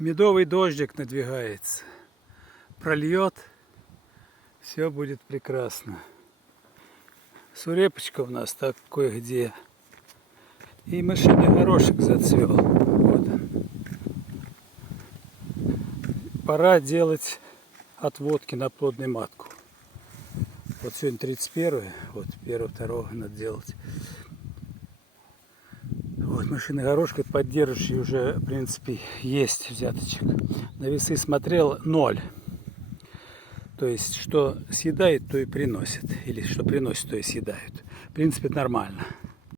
Медовый дождик надвигается. Прольет, все будет прекрасно. Сурепочка у нас так кое-где. И мышиный горошек зацвел. Вот он. Пора делать отводки на плодную матку. Вот сегодня 31, вот 1-2 надо делать. Вот мышиный горошек поддерживающий уже, в принципе, есть взяточек. На весы смотрел 0. То есть, что съедает, то и приносит. Или что приносит, то и съедают. В принципе, это нормально.